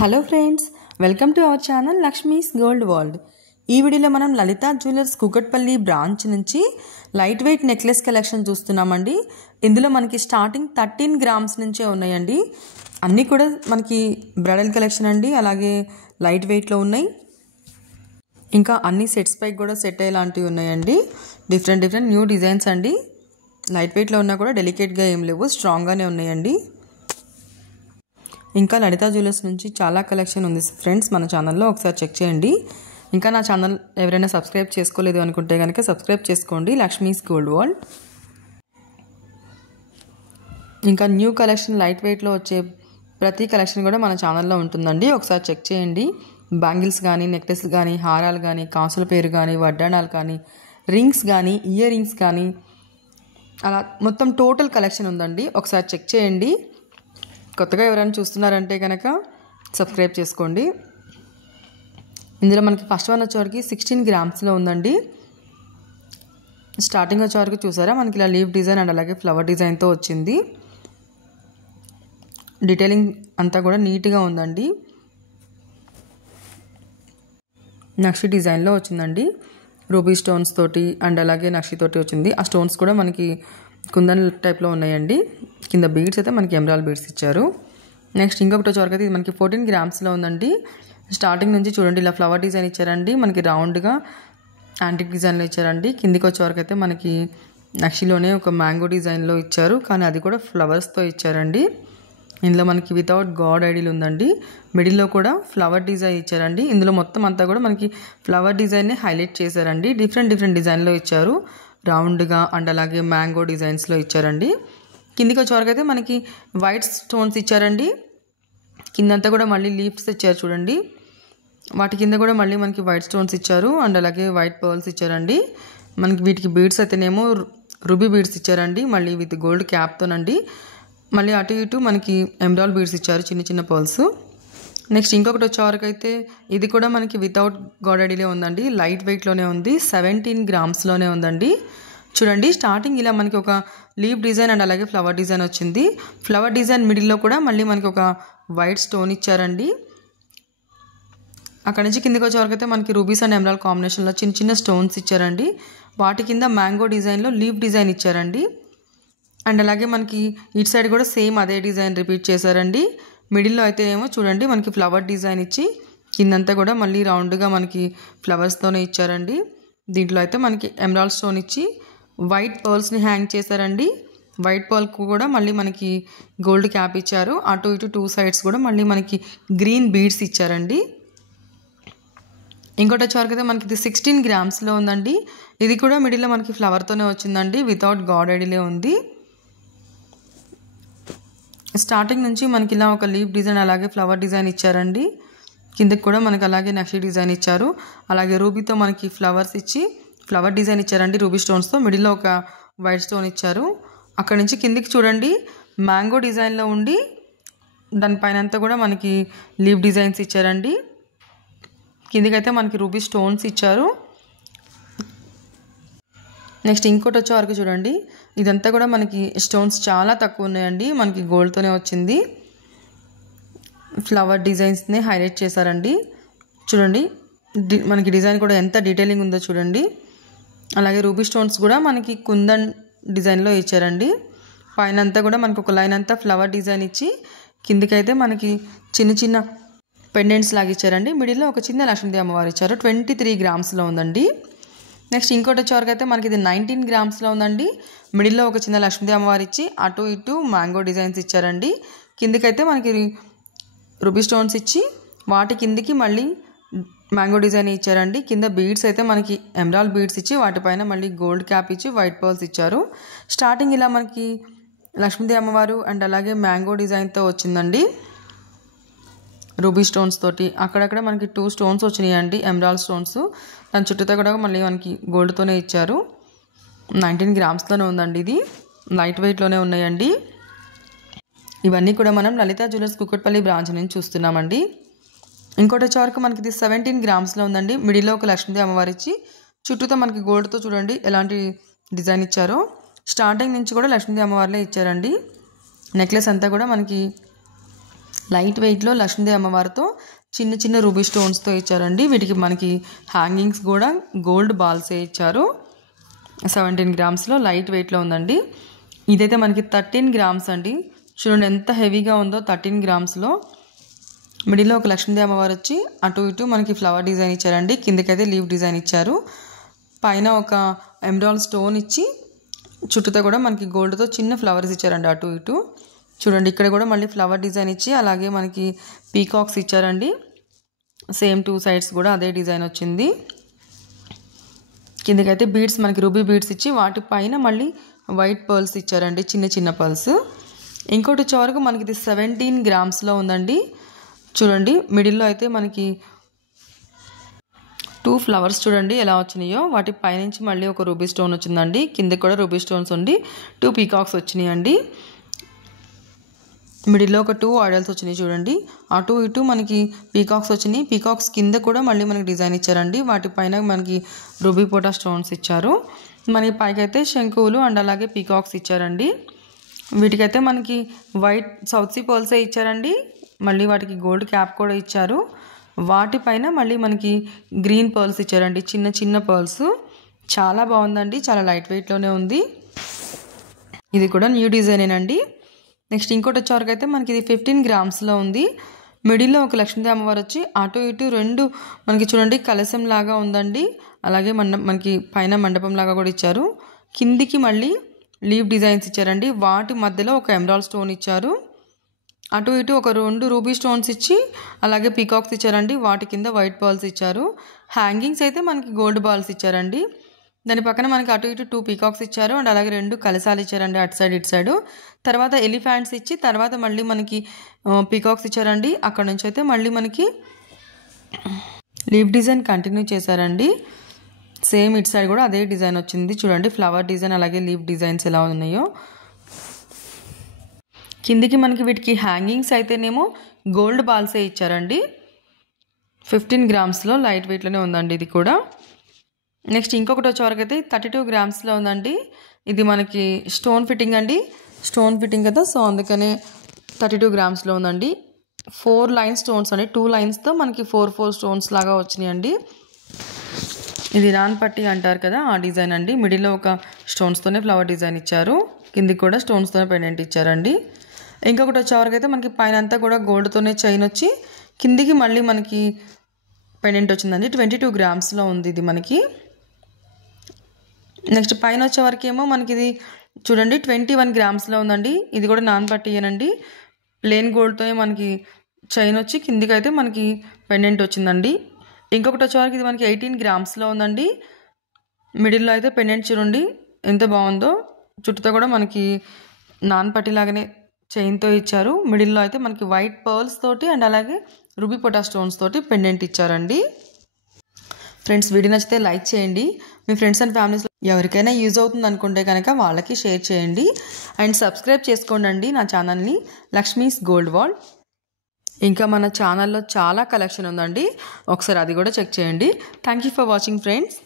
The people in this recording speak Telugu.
Hello friends, welcome to our channel Lakshmi's gold world. ఈ వీడియోలో మనం లలిత జ్యువెలర్స్ కూకట్పల్లి బ్రాంచ్ నుంచి లైట్ వెయిట్ నెక్లెస్ కలెక్షన్ చూస్తున్నామండి. ఇందులో మనకి స్టార్టింగ్ 13 గ్రామ్స్ నుంచే ఉన్నాయండి. అన్నీ కూడా మనకి బ్రైడల్ కలెక్షన్ అండి. అలాగే లైట్ వెయిట్లో ఉన్నాయి. ఇంకా అన్ని సెట్స్ పైకి కూడా సెట్ అయ్యేలాంటివి ఉన్నాయండి. డిఫరెంట్ న్యూ డిజైన్స్ అండి. లైట్ వెయిట్లో ఉన్నా కూడా డెలికేట్గా ఏం లేవు, స్ట్రాంగ్గానే ఉన్నాయండి. ఇంకా లలిత జ్యువెలర్స్ నుంచి చాలా కలెక్షన్ ఉంది ఫ్రెండ్స్, మన ఛానల్లో ఒకసారి చెక్ చేయండి. ఇంకా నా ఛానల్ ఎవరైనా సబ్స్క్రైబ్ చేసుకోలేదు అనుకుంటే కనుక సబ్స్క్రైబ్ చేసుకోండి, లక్ష్మీస్ గోల్డ్ వరల్డ్. ఇంకా న్యూ కలెక్షన్ లైట్ వెయిట్లో వచ్చే ప్రతి కలెక్షన్ కూడా మన ఛానల్లో ఉంటుందండి, ఒకసారి చెక్ చేయండి. బ్యాంగిల్స్ కానీ, నెక్లెస్ కానీ, హారాలు కానీ, కాసుల పేరు కానీ, వడ్డాణాలు కానీ, రింగ్స్ కానీ, ఇయర్ రింగ్స్ కానీ, అలా మొత్తం టోటల్ కలెక్షన్ ఉందండి, ఒకసారి చెక్ చేయండి. కొత్తగా ఎవరైనా చూస్తున్నారంటే కనుక సబ్స్క్రైబ్ చేసుకోండి. ఇందులో మనకి ఫస్ట్ వన్ వచ్చేవరకు 16 గ్రామ్స్లో ఉందండి. స్టార్టింగ్ వచ్చేవరకు చూసారా, మనకి ఇలా లీవ్ డిజైన్ అండ్ అలాగే ఫ్లవర్ డిజైన్తో వచ్చింది. డీటెయిలింగ్ అంతా కూడా నీట్గా ఉందండి. నక్షి డిజైన్లో వచ్చిందండి. రూబీ స్టోన్స్ తోటి అండ్ అలాగే నక్షి తోటి వచ్చింది. ఆ స్టోన్స్ కూడా మనకి కుందన్ టైప్లో ఉన్నాయండి. కింద బీడ్స్ అయితే మనకి ఎమరాల్డ్ బీడ్స్ ఇచ్చారు. నెక్స్ట్ ఇంకొకటి వచ్చేవరకు అయితే ఇది మనకి 14 గ్రామ్స్లో ఉందండి. స్టార్టింగ్ నుంచి చూడండి, ఇలా ఫ్లవర్ డిజైన్ ఇచ్చారండి. మనకి రౌండ్గా యాంటిక్ డిజైన్లో ఇచ్చారండి. కిందికి వచ్చేవరకు అయితే మనకి నక్షిలోనే ఒక మ్యాంగో డిజైన్లో ఇచ్చారు, కానీ అది కూడా ఫ్లవర్స్తో ఇచ్చారండి. ఇందులో మనకి వితౌట్ గాడ్ ఐడియల్ ఉందండి. మిడిల్లో కూడా ఫ్లవర్ డిజైన్ ఇచ్చారండి. ఇందులో మొత్తం అంతా కూడా మనకి ఫ్లవర్ డిజైన్ని హైలైట్ చేశారండి. డిఫరెంట్ డిజైన్లో ఇచ్చారు, రౌండ్గా అండ్ అలాగే మ్యాంగో డిజైన్స్లో ఇచ్చారండి. కిందికి వచ్చేవరకు అయితే మనకి వైట్ స్టోన్స్ ఇచ్చారండి. కిందంతా కూడా మళ్ళీ లీవ్స్ ఇచ్చారు చూడండి. వాటి కింద కూడా మళ్ళీ మనకి వైట్ స్టోన్స్ ఇచ్చారు అండ్ అలాగే వైట్ పర్ల్స్ ఇచ్చారండి. మనకి వీటికి బీడ్స్ అయితేనేమో రూబీ బీడ్స్ ఇచ్చారండి, మళ్ళీ విత్ గోల్డ్ క్యాప్తోనండి. మళ్ళీ అటు ఇటు మనకి ఎమరాల్డ్ బీడ్స్ ఇచ్చారు, చిన్న పర్ల్స్. నెక్స్ట్ ఇంకొకటి వచ్చేవరకు అయితే ఇది కూడా మనకి వితౌట్ గాడడిలే ఉందండి. లైట్ వెయిట్లోనే ఉంది. 17 గ్రామ్స్లోనే ఉందండి. చూడండి, స్టార్టింగ్ ఇలా మనకి ఒక లీవ్ డిజైన్ అండ్ అలాగే ఫ్లవర్ డిజైన్ వచ్చింది. ఫ్లవర్ డిజైన్ మిడిల్లో కూడా మళ్ళీ మనకి ఒక వైట్ స్టోన్ ఇచ్చారండి. అక్కడ నుంచి కిందకి వచ్చేవరకు అయితే మనకి రూబీస్ అండ్ ఎమరాల్డ్ కాంబినేషన్లో చిన్న స్టోన్స్ ఇచ్చారండి. వాటి కింద మ్యాంగో డిజైన్లో లీవ్ డిజైన్ ఇచ్చారండి. అండ్ అలాగే మనకి ఇటు సైడ్ కూడా సేమ్ అదే డిజైన్ రిపీట్ చేశారండి. మిడిల్లో అయితే ఏమో చూడండి మనకి ఫ్లవర్ డిజైన్ ఇచ్చి కిందంతా కూడా మళ్ళీ రౌండ్గా మనకి ఫ్లవర్స్తోనే ఇచ్చారండి. దీంట్లో అయితే మనకి ఎమరాల్డ్ స్టోన్ ఇచ్చి వైట్ పర్ల్స్ని హ్యాంగ్ చేశారండి. వైట్ పర్ల్కు కూడా మళ్ళీ మనకి గోల్డ్ క్యాప్ ఇచ్చారు. అటు ఇటు 2 సైడ్స్ కూడా మళ్ళీ మనకి గ్రీన్ బీడ్స్ ఇచ్చారండి. ఇంకోటి వచ్చేవరకు అయితే మనకి ఇది 16 గ్రామ్స్లో ఉందండి. ఇది కూడా మిడిల్లో మనకి ఫ్లవర్తోనే వచ్చిందండి, వితౌట్ గాడ్ ఐడిలే ఉంది. స్టార్టింగ్ నుంచి మనకి ఇలా ఒక లీవ్ డిజైన్ అలాగే ఫ్లవర్ డిజైన్ ఇచ్చారండి. కిందకి కూడా మనకి అలాగే నక్షి డిజైన్ ఇచ్చారు. అలాగే రూబీతో మనకి ఫ్లవర్స్ ఇచ్చి ఫ్లవర్ డిజైన్ ఇచ్చారండి, రూబీ స్టోన్స్తో. మిడిల్లో ఒక వైట్ స్టోన్ ఇచ్చారు. అక్కడ నుంచి కిందికి చూడండి మ్యాంగో డిజైన్లో ఉండి దానిపైన అంతా కూడా మనకి లీవ్ డిజైన్స్ ఇచ్చారండి. కిందికైతే మనకి రూబీ స్టోన్స్ ఇచ్చారు. నెక్స్ట్ ఇంకోటి వచ్చే వరకు చూడండి, ఇదంతా కూడా మనకి స్టోన్స్ చాలా తక్కువ ఉన్నాయండి. మనకి గోల్డ్తోనే వచ్చింది. ఫ్లవర్ డిజైన్స్ని హైలైట్ చేశారండి. చూడండి మనకి డిజైన్ కూడా ఎంత డీటెయిలింగ్ ఉందో చూడండి. అలాగే రూబీ స్టోన్స్ కూడా మనకి కుందన్ డిజైన్లో ఇచ్చారండి. పైన అంతా కూడా మనకి ఒక లైన్ అంతా ఫ్లవర్ డిజైన్ ఇచ్చి కిందికైతే మనకి చిన్న పెండెంట్స్ లాగా ఇచ్చారండి. మిడిల్లో ఒక చిన్న లక్ష్మీదేవి అమ్మవారు ఇచ్చారు. 23 గ్రామ్స్లో ఉందండి. నెక్స్ట్ ఇంకోటి వచ్చేవరకు అయితే మనకి ఇది 19 గ్రామ్స్లో ఉందండి. మిడిల్లో ఒక చిన్న లక్ష్మీదేవి అమ్మవారు ఇచ్చి అటు ఇటు మ్యాంగో డిజైన్స్ ఇచ్చారండి. కిందికైతే మనకి రూబీ స్టోన్స్ ఇచ్చి వాటి కిందికి మళ్ళీ మ్యాంగో డిజైన్ ఇచ్చారండి. కింద బీడ్స్ అయితే మనకి ఎమరాల్డ్ బీడ్స్ ఇచ్చి వాటిపైన మళ్ళీ గోల్డ్ క్యాప్ ఇచ్చి వైట్ పర్ల్స్ ఇచ్చారు. స్టార్టింగ్ ఇలా మనకి లక్ష్మీదేవి అమ్మవారు అండ్ అలాగే మ్యాంగో డిజైన్తో వచ్చిందండి, రూబీ స్టోన్స్ తోటి. అక్కడక్కడ మనకి 2 స్టోన్స్ వచ్చినాయండి, ఎమరాల్డ్ స్టోన్స్. దాని చుట్టూతో కూడా మళ్ళీ మనకి గోల్డ్తోనే ఇచ్చారు. 19 గ్రామ్స్లోనే ఉందండి. ఇది లైట్ వెయిట్లోనే ఉన్నాయండి. ఇవన్నీ కూడా మనం లలిత జ్యువెలర్స్ కూకట్పల్లి బ్రాంచ్ నుంచి చూస్తున్నామండి. ఇంకోటి వచ్చేవరకు మనకి ఇది 17 గ్రామ్స్లో ఉందండి. మిడిల్లో ఒక లక్ష్మీదేవి అమ్మవారు ఇచ్చి చుట్టూతో మనకి గోల్డ్తో చూడండి ఎలాంటి డిజైన్ ఇచ్చారో. స్టార్టింగ్ నుంచి కూడా లక్ష్మీదేవి అమ్మవారులే ఇచ్చారండి. నెక్లెస్ అంతా కూడా మనకి లైట్ వెయిట్లో లక్ష్మీదేవి అమ్మవారితో చిన్న చిన్న రూబీ స్టోన్స్తో ఇచ్చారండి. వీటికి మనకి హ్యాంగింగ్స్ కూడా గోల్డ్ బాల్సే ఇచ్చారు. 17 గ్రామ్స్లో లైట్ వెయిట్లో ఉందండి. ఇదైతే మనకి 13 గ్రామ్స్ అండి. చూడండి ఎంత హెవీగా ఉందో. 13 గ్రామ్స్లో మిడిల్లో ఒక లక్ష్మీదేవి అమ్మవారు వచ్చి అటు ఇటు మనకి ఫ్లవర్ డిజైన్ ఇచ్చారండి. కిందకైతే లీవ్ డిజైన్ ఇచ్చారు. పైన ఒక ఎమరాల్డ్ స్టోన్ ఇచ్చి చుట్టూతో కూడా మనకి గోల్డ్తో చిన్న ఫ్లవర్స్ ఇచ్చారండి అటు ఇటు. చూడండి ఇక్కడ కూడా మళ్ళీ ఫ్లవర్ డిజైన్ ఇచ్చి అలాగే మనకి పీకాక్స్ ఇచ్చారండి. సేమ్ 2 సైడ్స్ కూడా అదే డిజైన్ వచ్చింది. కిందకైతే బీడ్స్ మనకి రూబీ బీడ్స్ ఇచ్చి వాటి పైన మళ్ళీ వైట్ పర్ల్స్ ఇచ్చారండి, చిన్న చిన్న పర్ల్స్. ఇంకోటి వచ్చే వరకు మనకి ఇది 17 గ్రామ్స్లో ఉందండి. చూడండి మిడిల్లో అయితే మనకి 2 ఫ్లవర్స్ చూడండి ఎలా వచ్చినాయో. వాటి పైనుంచి మళ్ళీ ఒక రూబీ స్టోన్ వచ్చిందండి. కిందకి కూడా రూబీ స్టోన్స్ ఉండి 2 పీకాక్స్ వచ్చినాయండి. మిడిల్లో ఒక 2 ఆయిడల్స్ వచ్చినాయి చూడండి. అటు ఇటు మనకి పీకాక్స్ వచ్చినాయి. పీకాక్స్ కింద కూడా మళ్ళీ మనకి డిజైన్ ఇచ్చారండి. వాటిపైన మనకి రూబీ పోటా స్టోన్స్ ఇచ్చారు. మనకి పైకి అయితే శంకువులు అండ్ అలాగే పీకాక్స్ ఇచ్చారండి. వీటికైతే మనకి వైట్ సౌత్ సీ పర్ల్సే ఇచ్చారండి. మళ్ళీ వాటికి గోల్డ్ క్యాప్ కూడా ఇచ్చారు. వాటిపైన మళ్ళీ మనకి గ్రీన్ పర్ల్స్ ఇచ్చారండి, చిన్న చిన్న పర్ల్స్. చాలా బాగుందండి, చాలా లైట్ వెయిట్లోనే ఉంది. ఇది కూడా న్యూ డిజైనేనండి. నెక్స్ట్ ఇంకోటి వచ్చేవరకు అయితే మనకి ఇది 15 గ్రామ్స్లో ఉంది. మిడిల్లో ఒక లక్ష్మీదేవి అమ్మవారు వచ్చి అటు ఇటు 2 మనకి చూడండి కలశం లాగా ఉందండి. అలాగే మనకి పైన మండపం లాగా కూడా ఇచ్చారు. కిందికి మళ్ళీ లీవ్ డిజైన్స్ ఇచ్చారండి. వాటి మధ్యలో ఒక ఎమరాల్డ్ స్టోన్ ఇచ్చారు. అటు ఇటు ఒక 2 రూబీ స్టోన్స్ ఇచ్చి అలాగే పీకాక్స్ ఇచ్చారండి. వాటి కింద వైట్ బాల్స్ ఇచ్చారు. హ్యాంగింగ్స్ అయితే మనకి గోల్డ్ బాల్స్ ఇచ్చారండి. దాని పక్కన మనకి అటు ఇటు 2 పీకాక్స్ ఇచ్చారు అండ్ అలాగే 2 కలశాలు ఇచ్చారండి అటు సైడ్ ఇటు సైడు. తర్వాత ఎలిఫెంట్స్ ఇచ్చి తర్వాత మళ్ళీ మనకి పీకాక్స్ ఇచ్చారండి. అక్కడ నుంచి అయితే మళ్ళీ మనకి లీవ్ డిజైన్ కంటిన్యూ చేశారండి. సేమ్ ఇటు సైడ్ కూడా అదే డిజైన్ వచ్చింది చూడండి. ఫ్లవర్ డిజైన్ అలాగే లీవ్ డిజైన్స్ ఎలా ఉన్నాయో. కిందికి మనకి వీటికి హ్యాంగింగ్స్ అయితేనేమో గోల్డ్ బాల్సే ఇచ్చారండి. 15 గ్రామ్స్లో లైట్ వెయిట్లోనే ఉందండి ఇది కూడా. నెక్స్ట్ ఇంకొకటి వచ్చేవరకు అయితే 32 గ్రామ్స్లో ఉందండి. ఇది మనకి స్టోన్ ఫిట్టింగ్ అండి. స్టోన్ ఫిట్టింగ్ కదా, సో అందుకనే 32 గ్రామ్స్లో ఉందండి. 4 లైన్ స్టోన్స్ అండి. 2 లైన్స్తో మనకి 4 స్టోన్స్ లాగా వచ్చినాయండి. ఇది రాన్ పట్టి అంటారు కదా, ఆ డిజైన్ అండి. మిడిల్లో ఒక స్టోన్స్తోనే ఫ్లవర్ డిజైన్ ఇచ్చారు. కిందికి కూడా స్టోన్స్తోనే పెండెంట్ ఇచ్చారండి. ఇంకొకటి వచ్చేవరకు అయితే మనకి పైన అంతా కూడా గోల్డ్తోనే చైన్ వచ్చి కిందికి మళ్ళీ మనకి పెండెంట్ వచ్చిందండి. 22 గ్రామ్స్లో ఉంది ఇది మనకి. నెక్స్ట్ పైన వచ్చేవరకు ఏమో మనకి ఇది చూడండి 21 గ్రామ్స్లో ఉందండి. ఇది కూడా నాన్ పట్టియేనండి. ప్లెయిన్ గోల్డ్తో మనకి చైన్ వచ్చి కిందికి అయితే మనకి పెండెంట్ వచ్చిందండి. ఇంకొకటి వచ్చేవరకు ఇది మనకి 18 గ్రామ్స్లో ఉందండి. మిడిల్లో అయితే పెండెంట్ చూడండి ఎంత బాగుందో. చుట్టూతో కూడా మనకి నాన్ పట్టి లాగానే చైన్తో ఇచ్చారు. మిడిల్లో అయితే మనకి వైట్ పర్ల్స్ తోటి అండ్ అలాగే రూబీ పొటా స్టోన్స్ తోటి పెండెంట్ ఇచ్చారండి. ఫ్రెండ్స్ వీడియో నచ్చితే లైక్ చేయండి. మీ ఫ్రెండ్స్ అండ్ ఫ్యామిలీస్లో ఎవరికైనా యూజ్ అవుతుంది అనుకుంటే కనుక వాళ్ళకి షేర్ చేయండి. అండ్ సబ్స్క్రైబ్ చేసుకోండి నా ఛానల్ని లక్ష్మీస్ గోల్డ్ వరల్డ్. ఇంకా మన ఛానల్లో చాలా కలెక్షన్ ఉందండి, ఒకసారి అది కూడా చెక్ చేయండి. Thank you for watching friends.